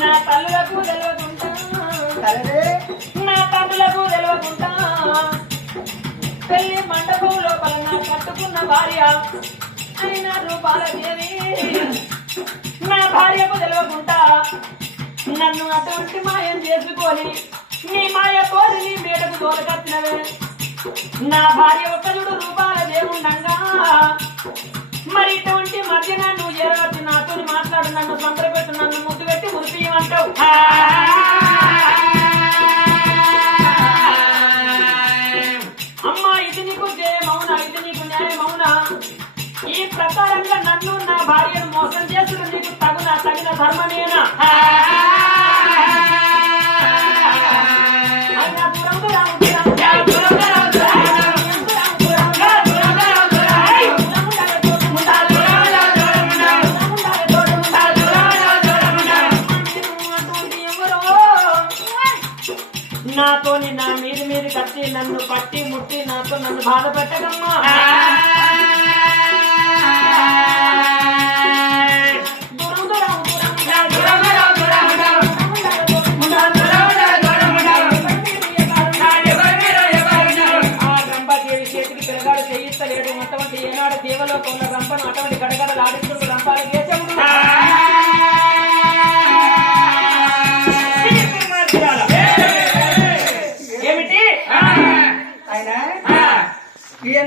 నా తల్లులకు సరే నా తండ్రులకు తెలియకుండా పెళ్ళి మండపం లోపల నా కట్టుకున్న భార్య అయిన రూపాల దేవి నా భార్యకు తెలియకుండా నన్ను అటువంటి మాయం చేసుకొని నీ మాయ కోరి నీ మేడకు తోలకత్తినవే నా భార్య ఒక్కదుడు రూపాల దేవుండగా అమ్మా ఇది నీకు జయమౌనా ఇది నీకు న్యాయమౌనా ఈ ప్రకారంగా నన్ను నా భార్యను మోసం చేసుడు నీకు తగున తగిన ధర్మమేనా? నా మీరు మీరు కట్టి నన్ను పట్టి ముట్టి నాతో నన్ను బాధ పెట్టకమ్మా.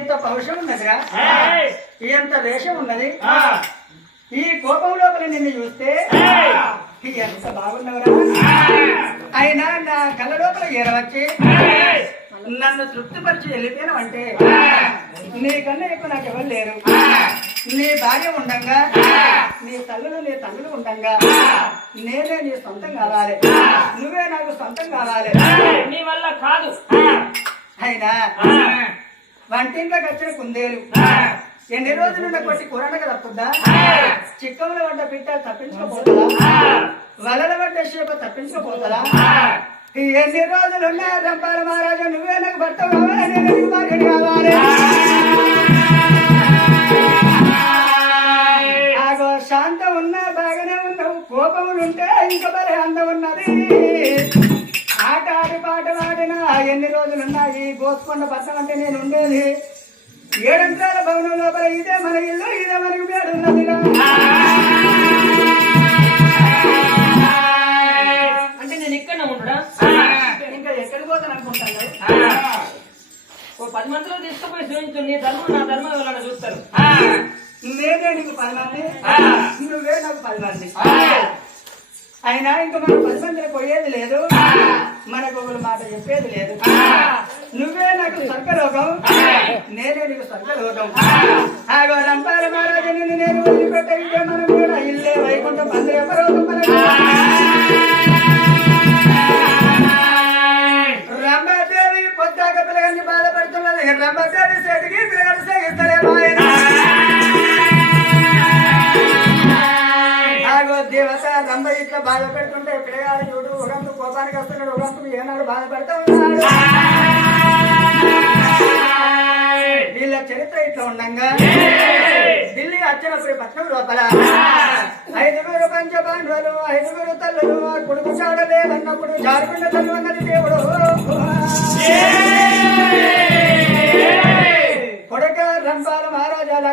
ఎంత పౌరుషం ఉన్నదిరా? ఎంత వేషం ఉన్నది? ఈ కోపం లోపల నిన్ను చూస్తే ఎంత బాగున్నవరా? అయినా నా కళ్ళ లోపల ఏరవచ్చి? నన్ను తృప్తిపరిచి వెళ్ళిపోయాను అంటే నీకన్నా ఎక్కువ నాకు ఎవరు లేరు నీ భార్య ఉండంగా? నీ తల్లులు నీ తండ్రులు ఉండంగా? నేనే నీ సొంతం కావాలి. నువ్వే నాకు సొంతం కావాలి. నీ వల్ల కాదు. అయినా వంటింట్లోకి వచ్చిన కుందేలు. ఎన్ని రోజులున్న కొట్టి కూరనక తప్పుద్దా? చిక్కముల పడ్డ పిట్ట తప్పించుకోపోతుందా వలల పడ్డ శేప తప్పించుకోపోతుందా ఎన్ని రోజులున్నా రంపాల మహారాజా? నువ్వే నాకు భర్త కావాలి నేను కావాలి ఎన్ని రోజులున్నా ఈ గోసుకొండ పట్టం అంటే నేను ఉండేది. ఏడంత్రాల భవనం లోపల ఇదే మన ఇల్లు ఇదే మనకు పేరున్నదిరా అంటే నేను ఇక్కడ ఉండడా ఇంకా ఎక్కడికి పోతాను అనుకుంటాను ఓ పది మందిలో తీసుకుపోయి చూపించు నీ ధర్మం నా ధర్మం ఎవరైనా చూస్తారు? నేనే నీకు పది మంది? నువ్వే నాకు పది మంది. అయినా ఇంకా మనం పది మందిని పోయేది లేదు. మనకు ఒకరు మాట చెప్పేది లేదు. నువ్వే నాకు స్వర్గలోకం. నేనే నీకు స్వర్గలోకం. ఆగో రంపాల మహారాజు నిన్ను నేను వదిలిపెట్టే మనం కూడా ఇల్లే వైకుంఠం పందిరి ఎవరో రంభాదేవి పొద్దాక పిల్లగాన్ని బాధపడుతున్నది రంభాదేవి బాధపెడుతుంటే ఇక్కడే కాదు చూడు ఒకంతు కోపానికి వస్తున్నాడు ఒకంతు ఏనాడు బాధపడుతూ ఉన్నాడు. వీళ్ళ చరిత్ర ఇట్లా ఉండగా. ఢిల్లీ వచ్చినప్పుడు పట్నం లోపల ఐదుగురు పంచపాండవులు ఐదుగురు తల్లులు కొడుకు చాడలేదన్నప్పుడు జారుకుండ తల్లు అన్నది దేవుడు.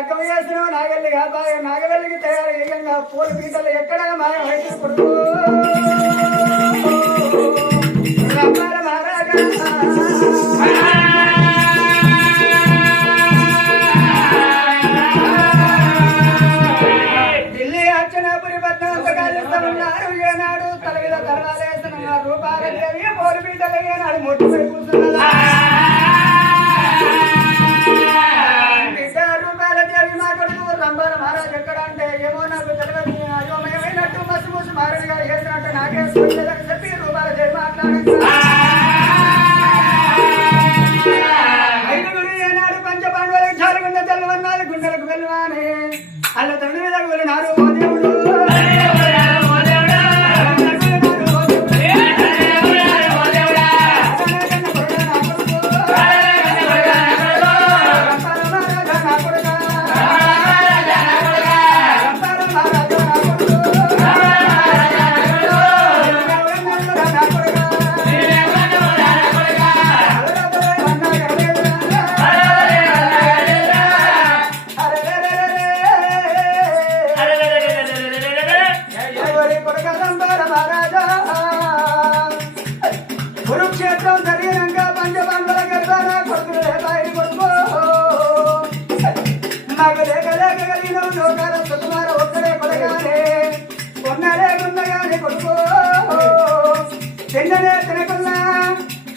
అక్కవ చేసినావు నాగల్లిగా బాగా నాగవల్లికి తయారు ఏకంగా పూల పీటలు ఎక్కడ మాయం అయితే కొడుకు ఢిల్లీ అర్చనాపురి పద్నాంత కాలుస్తున్నారు ఏనాడు తల మీద తర్వాత వేస్తున్నారు రూపాయలు పూల పీటలు ఏనాడు పంచ పాండవులకు జారుగుండ తెల్లవన్నారు గుండెలకు వెళ్ళవాని. అల్ల తండ్రి మీద వెళ్ళినారు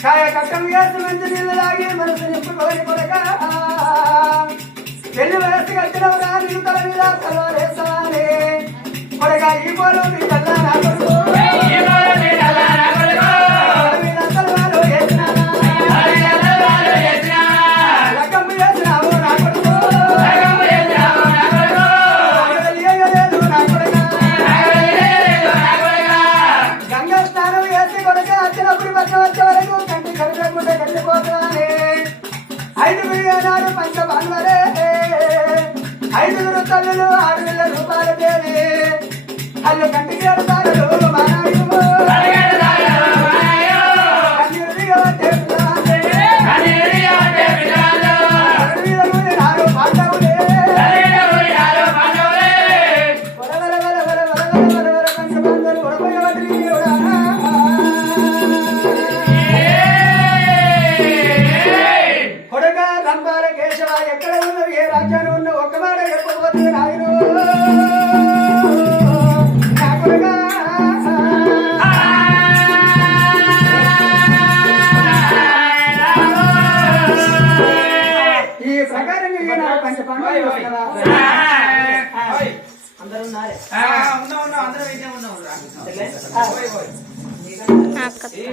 కాయ కట్టం వేసి మంచి నీళ్ళు తాగి మనసు నింపుకోని కొడక పెళ్ళి వయసు కట్టినవురా నీ తల మీద తలవారేసానే కొడగా ఈ పోలు నీ తల్ల నా అయిపోతానే ఐదు నాడు పంచ బాన్వరే ఐదుగురు తల్లులు ఆరువేల రూపాయలు తేలి అల్లు కంటికి ఎడతారు మానాయుడు Thank you.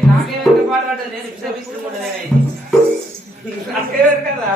నాకేం పాటు నేను విశ్రమిస్తున్నాడు కదా?